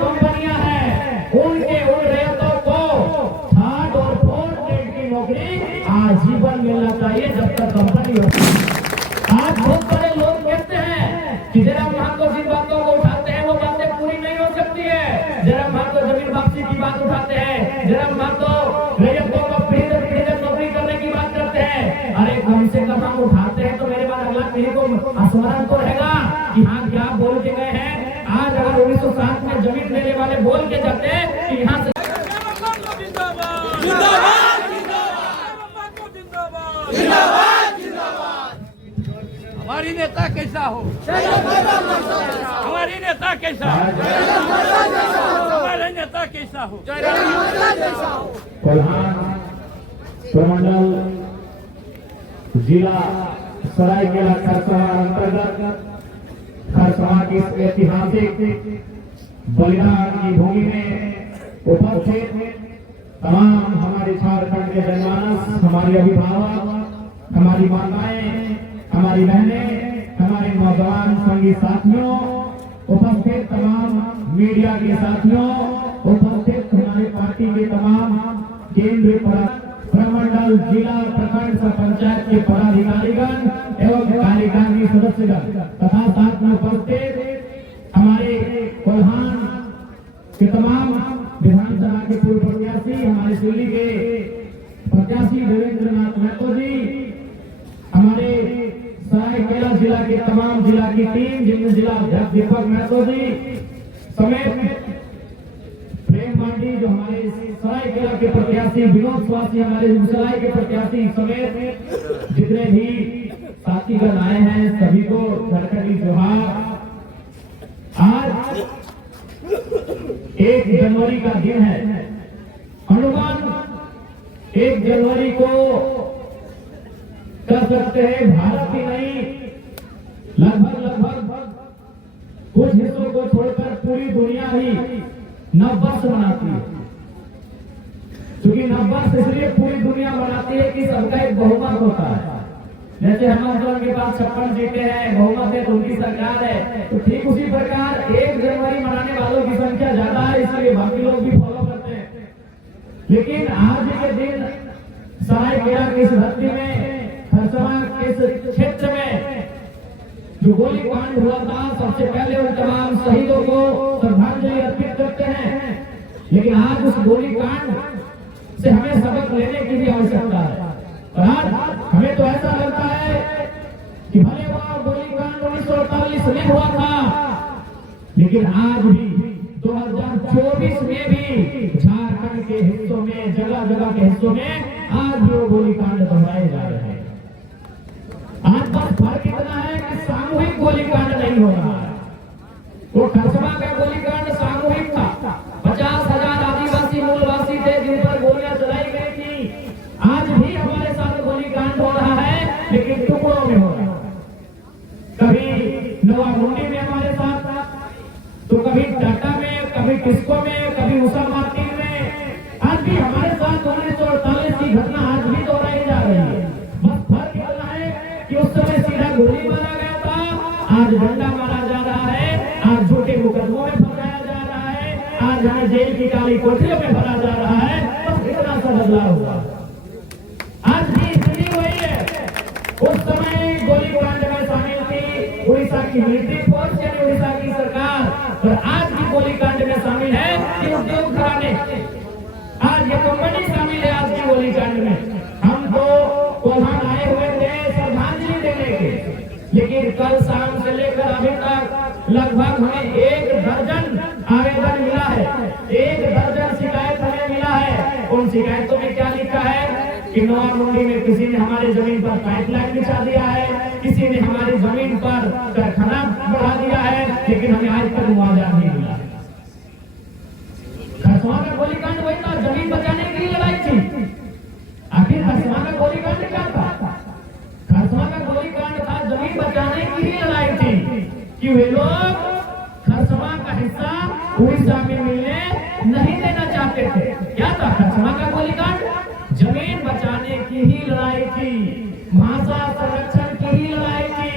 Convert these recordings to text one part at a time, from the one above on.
कंपनियां हैं, उनके उन रैयतों को थर्ड और फोर्थ ग्रेड की नौकरी आजीवन मिलना चाहिए जब तक कंपनी हो। आज बहुत सारे लोग कहते हैं कि जरा महतो जिन बातों को उठाते हैं वो बातें पूरी नहीं हो सकती है। जरा महतो जमीन वापसी की बात उठाते हैं, जरा महतो रैयतों को पीढ़ी नौकरी करने की बात करते हैं। अरे कम से कम हम उठाते हैं तो मेरे बाद अगला पीढ़ी को स्मरण तो रहेगा कि हाँ क्या बोल के गए हैं। आज अगर 1960 में जमीन देने वाले बोल के जाते हैं कि यहाँ से हमारी नेता कैसा हो, हमारी नेता कैसा हो, हमारे नेता कैसा हो। कोल्हान प्रमंडल जिला सरायकेला खरसावां अंतर्गत खरसावां की ऐतिहासिक बलिदान की भूमि में उपस्थित तमाम हमारे झारखंड के जनमानस, हमारे अभिभावक, हमारी माताएं, हमारी बहनें, हमारे नौजवान संगी साथियों, उपस्थित तमाम मीडिया के साथियों, उपस्थित हमारे पार्टी के तमाम केंद्रीय प्रमंडल जिला प्रखंड पंचायत के पदाधिकारीगण एवं कार्यकारिणी सदस्यगण तथा साथ में उपस्थित हमारे कोल्हान के तमाम विधानसभा के पूर्व प्रत्याशी, हमारे सिल्ली के प्रत्याशी देवेंद्र नाथ महतो जी, हमारे सरायकेला जिला के तमाम जिला की टीम जिनमें जिला अध्यक्ष दीपक महतो जी समेत प्रेम मांडी जो हमारे सरायकेला के प्रत्याशी, विनोद स्वासी हमारे मुसलाई के प्रत्याशी समेत जितने भी साथीगण आए हैं सभी को धड़कड़ी जोहार। आज 1 जनवरी का दिन है। अनुमान 1 जनवरी को कह सकते हैं भारत ही नहीं लगभग कुछ हिस्सों को छोड़कर पूरी दुनिया ही नववर्ष मनाती है। क्योंकि नववर्ष इसलिए पूरी दुनिया मनाती है कि सबका एक बहुमत होता है। जैसे हम आंदोलन के पास 56 सीटें हैं, बहुमत है तो उनकी सरकार है, तो ठीक उसी प्रकार 1 जनवरी मनाने वालों की संख्या ज्यादा है, इसलिए बाकी लोग भी फॉलो करते हैं। लेकिन आज के दिन सरायकेला की इस धरती में, खरसावां के इस क्षेत्र में जो गोलीकांड हुआ था, सबसे पहले उन तमाम शहीदों को श्रद्धांजलि अर्पित करते हैं। लेकिन आज उस गोलीकांड से हमें सबक लेने की भी आवश्यकता है। और आज हमें तो ऐसा लगता है कि भले वह गोलीकांड 1948 में हुआ था, लेकिन आज भी 2024 में भी झारखंड के हिस्सों में, जगह जगह के हिस्सों में आज भी वो गोलीकांड दोहराए जा रहे हैं। आज बस फर्क इतना है कि सामूहिक गोलीकांड नहीं हो रहा है। वो खरसावां का गोलीकांड सामूहिक था। 50,000 आदिवासी मूलवासी थे जिन पर गोलियां चलाई गई थी। आज भी हमारे साथ गोलीकांड हो रहा है, लेकिन टुकड़ों में हो रहा है। कभी नवा मुंडी में हमारे साथ था, तो कभी टाटा में, कभी टिस्को में, कभी उषा मार्टिन में। आज भी हमारे साथ 1948 की घटना आज भी दोहराई जा रही है। बस फर्क इतना है कि उस समय सीधा गोली मारा गया था, आज डंडा मारा जा रहा है, आज झूठे मुकदमों में फंसाया जा रहा है, आज हमें जेल की काली कोठरियों में भरा जा रहा है। बस इतना सा बदलाव हुआ। आज भी स्थिति वही है। उस समय गोलीकांड में शामिल थी उड़ीसा की मिलिट्री फोर्स यानी उड़ीसा की सरकार, और आज भी गोलीकांड में शामिल है कि उद्योग घराने, आज ये कंपनी शामिल है आज की गोलीकांड में। हम तो कोल्हान आए हुए थे श्रद्धांजलि देने के, लेकिन कल शाम से लेकर अभी तक लगभग हमें 1 दर्जन आवेदन मिला है, 1 दर्जन शिकायत हमें मिला है। उन शिकायतों में क्या लिखा है कि नवा मुंडी में किसी ने हमारी जमीन पर पाइपलाइन बिछा दिया है, किसी ने हमारी जमीन पर कारखाना बढ़ा दिया है, लेकिन हमें आज तक मुआवजा नहीं मिला। खरसावां का गोलीकांड वही था, जमीन बचाने के लिए लड़ाई थी। आखिर खरसावां का गोलीकांड क्या था? खरसावां का गोलीकांड था जमीन बचाने की ही लड़ाई थी कि वे लोग खरसावां का हिस्सा उड़ीसा में मिलने नहीं देना चाहते थे। क्या था खरसावां का गोलीकांड? जमीन बचाने की ही लड़ाई थी, भाषा संरक्षण की ही लड़ाई थी,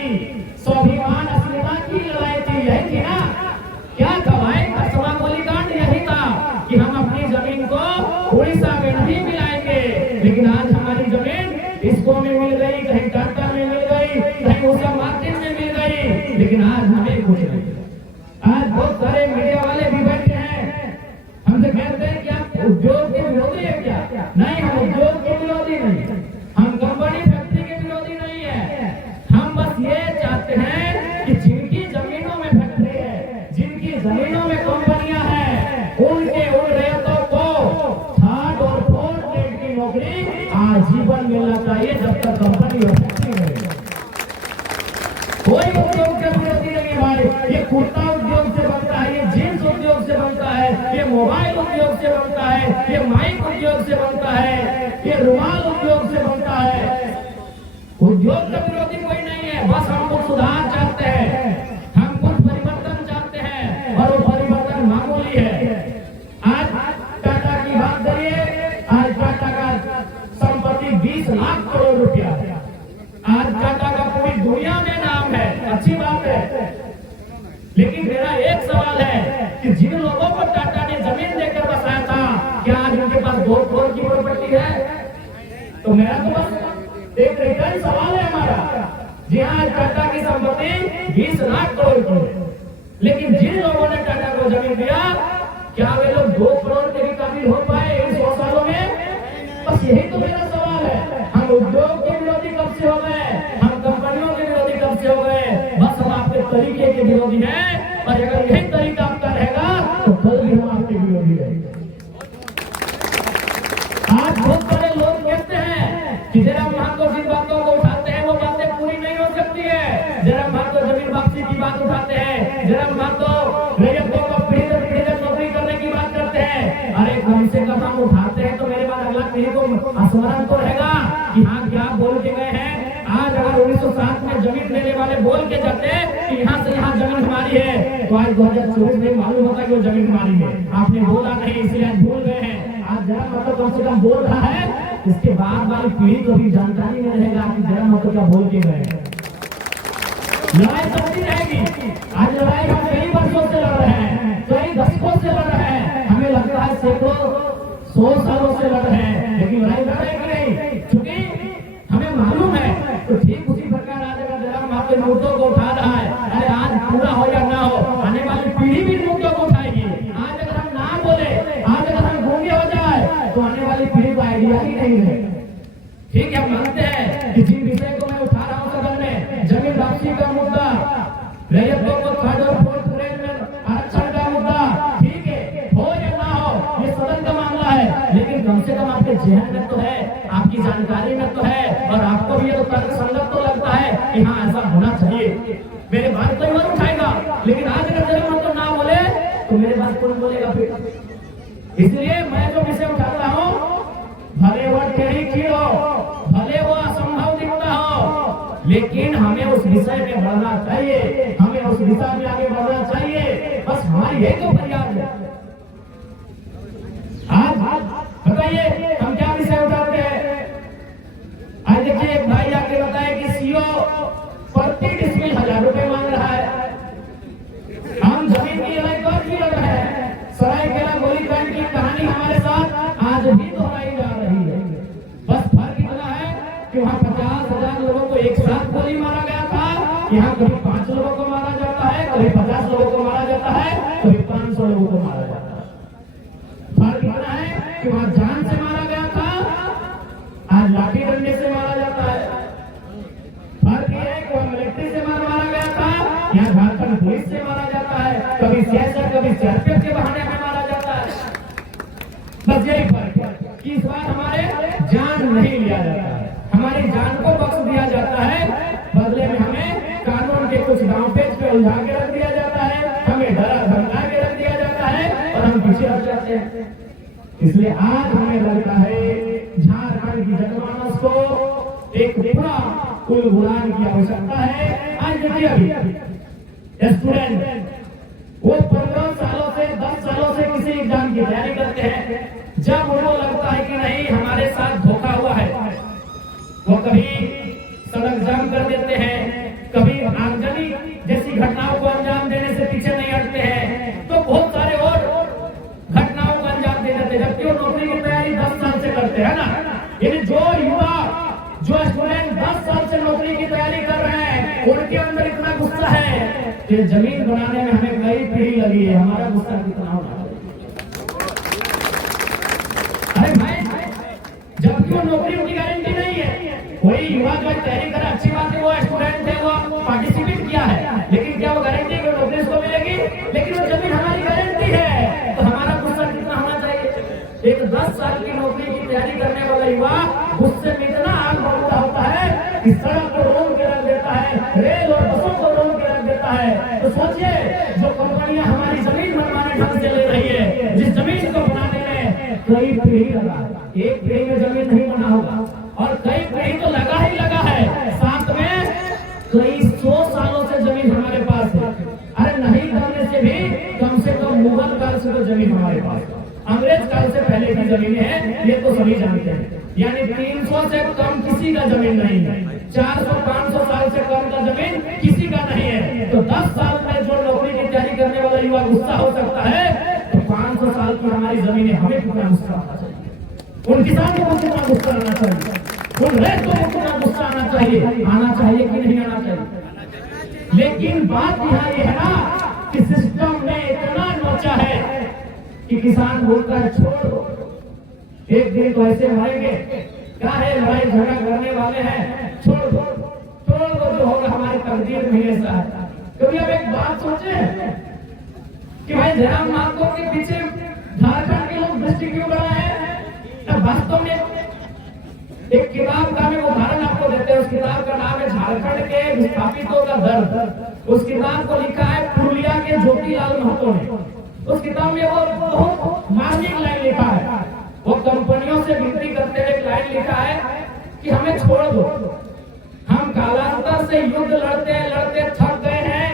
स्वाभिमान अस्मिता की लड़ाई थी। यही थी ना? क्या गवाए खरसावां गोलीकांड? चाहिए जब तक कंपनी और फैक्ट्री रहेगी। कोई उद्योग के विरोधी नहीं भाई। ये कुर्ता उद्योग से बनता है, ये जींस उद्योग से बनता है, ये मोबाइल उद्योग से बनता है, ये माइक उद्योग से बनता है, ये रुमाल उद्योग से बनता है। उद्योग का विरोधी कोई नहीं है, बस हम कुछ सुधार चाहते हैं, हम कुछ परिवर्तन चाहते हैं और वो परिवर्तन मामूली है। आज टाटा की बात करिए, आज टाटा का संपत्ति 20 लाख करोड़ रुपया है। आज टाटा का पूरी दुनिया में नाम है, अच्छी बात है। लेकिन मेरा एक सवाल है कि जिन लोगों को टाटा ने जमीन देकर बसाया था, क्या आज उनके पास 2 करोड़ की प्रॉपर्टी है? तो मेरा तो बस एक रिटर्न सवाल है हमारा। जी हाँ, टाटा की संपत्ति 20 लाख करोड़ की है, लेकिन जिन लोगों ने टाटा को जमीन दिया, क्या वे लोग 2 करोड़ के भी काबिल हो पाए इन 100 सालों में? बस यही तो मेरा सवाल है। हम उद्योग के विरोधी कब से हो गए? हम कंपनियों के विरोधी कब से हो गए? बस हम आपके तरीके के विरोधी हैं, और अगर यही तरीका आपका रहेगा तो कल भी हम आपके विरोधी रहेंगे। आज बहुत सारे लोग कहते हैं कि जयराम महतो जिन बातों को उठाते हैं वो बातें पूरी नहीं हो सकती है। जयराम महतो जमीन वापसी की बात उठाते हैं, जयराम महतो रैयतों को पीढ़ी नौकरी करने की बात करते हैं। अरे कम से कम हम उठाते हैं तो मेरे बाद अगला पीढ़ी को स्मरण तो रहेगा कि हाँ क्या बोल के गए हैं। आज अगर 1907 में जमीन लेने वाले बोल के जाते कि यहाँ से यहाँ जमीन हमारी है, तो आज 2024 में मालूम होता कि वो जमीन हमारी है। आपने बोला नहीं इसलिए आज भूल गए हैं। आज जयराम महतो कम से कम बोल रहा है, इसके बाद वाली पीढ़ी को भी जानकारी में रहेगा कि जयराम महतो क्या बोल के गए। लड़ाई चलती रहेगी। आज लड़ाई हम कई वर्षों से लड़ रहे हैं, कई दशकों से लड़ रहे हैं, हमें लगता है सैकड़ों 100 सालों से लड़ रहे हैं, लेकिन लड़ाई लड़ रहे कि नहीं? चूंकि हमें मालूम है, तो ठीक उसी प्रकार आज अगर जयराम महतो मुद्दों को उठा रहा है, अरे आज पूरा हो या ना हो, आने वाली पीढ़ी भी मुद्दों को उठाएगी। आज अगर हम ना बोले, आज अगर हम गूंगे हो जाए, तो आने वाली पीढ़ी को आइडिया ही नहीं है। ठीक है, मानते हैं कि जिन विषय को मैं उठा रहा हूँ सदन में, जमीन वापसी का मुद्दा, रैयतों को 3rd और 4th ग्रेड में आरक्षण का मुद्दा, ठीक है, हो या ना हो ये सदन का मामला है, लेकिन कम से कम आपके जहन में तो है, आपकी जानकारी में तो है, और आपको भी ये तो तर्कसंगत तो लगता है कि हाँ ऐसा होना चाहिए। मेरे बात कोई और उठाएगा, लेकिन आज अगर जयराम महतो ना बोले तो मेरे बात कौन बोलेगा फिर? इसलिए मैं जो विषय उठाता हूँ, भले वो टेढ़ी खीर हो, भले वो असंभव दिखता हो, लेकिन हमें उस विषय में बढ़ना चाहिए, हमें उस दिशा में आगे बढ़ना चाहिए। बस हमारी यही तो फरियाद है। आज बताइए हम क्या विषय उठाते हैं? आज देखिए एक भाई आके बताए कि सीओ प्रति डिसमिल 1000 रुपए मांग रहा है। हम जमीन की लड़ाई कब की लड़ रहे हैं? सरायकेला गोलीकांड की कहानी हमारे साथ आज भी दोहराई जा रही है। बस फर्क इतना है कि वहाँ 50,000 लोगों को एक साथ गोली मारा गया था, यहाँ कभी 5 लोगों को मारा जाता है, कभी 50 लोगों को मारा जाता है, कभी 500 लोगों को मारा जाता है। फर्क इतना है कि वहाँ जान से मारा गया था, आज लाठी डंडे से मारा जाता है। फर्क यह है कि वहाँ मिलिट्री से मारा गया था, यहाँ झारखंड पुलिस से मारा जाता है, कभी सीएसएफ कभी सीआरपीएफ के बहाने हमें मारा जाता है। बस यही फर्क है कि इस बार हमारे जान नहीं लिया जाता है, हमारी जान को बख्श दिया जाता है, बदले में हमें कानून के कुछ दांवपेच पे उलझा के रख दिया जाता है, हमें डरा धमका के रख दिया जाता है और हम पीछे हट जाते हैं। इसलिए आज हमें लगता है झारखंड की जनमानस को एक पूरा उलगुलान की आवश्यकता है। आज देखिए अभी स्टूडेंट वो 15 सालों से 10 सालों से किसी एग्जाम की तैयारी करते हैं, जब उनको लगता है कि नहीं हमारे साथ धोखा हुआ है, वो कभी सड़क जाम कर देते हैं, कभी आगजनी जैसी घटनाओं को अंजाम देने से पीछे नहीं हटते हैं, तो बहुत सारे और घटनाओं को अंजाम दे देते हैं, जबकि वो नौकरी की तैयारी 10 साल से करते हैं ना। यानी जो युवा जो स्टूडेंट 10 साल से नौकरी की तैयारी कर रहे हैं, उनके अंदर इतना गुस्सा है कि जमीन बनाने में हमें कई पीढ़ी लगी है, हमारा गुस्सा कितना होगा। अरे भाई, जबकि वो नौकरी की गारंटी नहीं है, कोई युवा जो तैयारी करे, अच्छी बात है, वो स्टूडेंट है, वो पार्टिसिपेट किया है, लेकिन क्या वो गारंटी है कि नौकरी उसको मिलेगी? लेकिन वो जमीन हमारी गारंटी है, तो हमारा गुस्सा कितना होना चाहिए? एक 10 साल की नौकरी की तैयारी करने वाला युवा गुस्से में इतना आग कि सड़क को रोक के रख देता है, रेल और बसों को रोक के रख देता है, तो सोचिए जो कंपनियां हमारी जमीन मनमाने ढंग से ले रही है, जिस जमीन को बनाने में कई पीढ़ी लगा, एक पीढ़ी में जमीन नहीं बना होगा और कई पीढ़ी तो लगा ही लगा है, साथ में कई 100 सालों से जमीन हमारे पास है। अरे नहीं करने से भी कम से कम मुगल काल से तो जमीन हमारे पास है, अंग्रेज काल से पहले की जमीनें हैं, ये तो सभी जानते हैं। यानी 300 से कम किसी का जमीन नहीं है, 400-500 साल से कम का जमीन किसी का नहीं है। तो 10 साल में जो नौकरी की तैयारी करने वाला युवा गुस्सा हो सकता है, तो 500 साल की हमारी जमीनें हमें कितना गुस्सा आना चाहिए, उन किसानों को कितना गुस्सा आना चाहिए, उन रेतों को कितना गुस्सा आना चाहिए कि नहीं आना चाहिए। लेकिन बात यहाँ ये है ना कि सिस्टम ने इतना नोचा है कि किसान बोलता है छोड़ दो, एक दिन तो ऐसे मरेंगे, क्या है लड़ाई झगड़ा करने वाले हैं, छोड़ दो जो होगा हमारे तकदीर में ऐसा है। कभी अब एक बात सोचे कि भाई जयराम माथुर के पीछे झारखंड के लोग दृष्टि क्यों बना है? वास्तव में एक किताब का मैं उदाहरण आपको देते हैं, उस किताब का नाम है झारखंड के विस्थापितों का दर्द। उस किताब को लिखा है पुरुलिया के ज्योतिलाल महतो ने। उस किताब में वो बहुत मार्मिक लाइन लिखा है, वो कंपनियों से बिक्री करते हुए एक लाइन लिखा है कि हमें छोड़ दो, हम कालांतर से युद्ध लड़ते लड़ते थक गए हैं,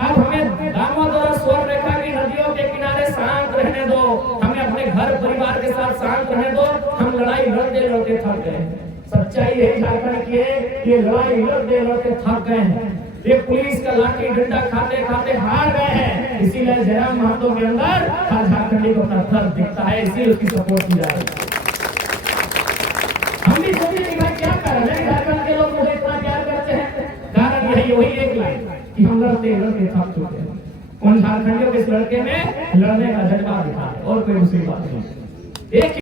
अब हमें दामोदर स्वर रेखा की नदियों के किनारे शांत रहने दो, हमें अपने घर परिवार के साथ शांत रहने दो, हम लड़ाई लड़ते लड़ते थक गए हैं। सच्चाई है झारखंड की है, ये लड़ाई लड़ते लड़ते थक गए हैं, ये पुलिस का लाठी डंडा खाते खाते हार गए हैं। इसीलिए जयराम महतो के अंदर हर झारखंडी को अपना दर्द दिखता है, इसीलिए उसकी सपोर्ट की जा रही है। हम भी सोचिए कि भाई क्या कारण है झारखंड के लोग मुझे इतना प्यार करते हैं? कारण यही वही एक लाइन कि हम लड़ते लड़ते थक चुके हैं। उन झारखंडियों के इस लड़के में लड़ने का जज्बा दिखा और कोई दूसरी बात नहीं। एक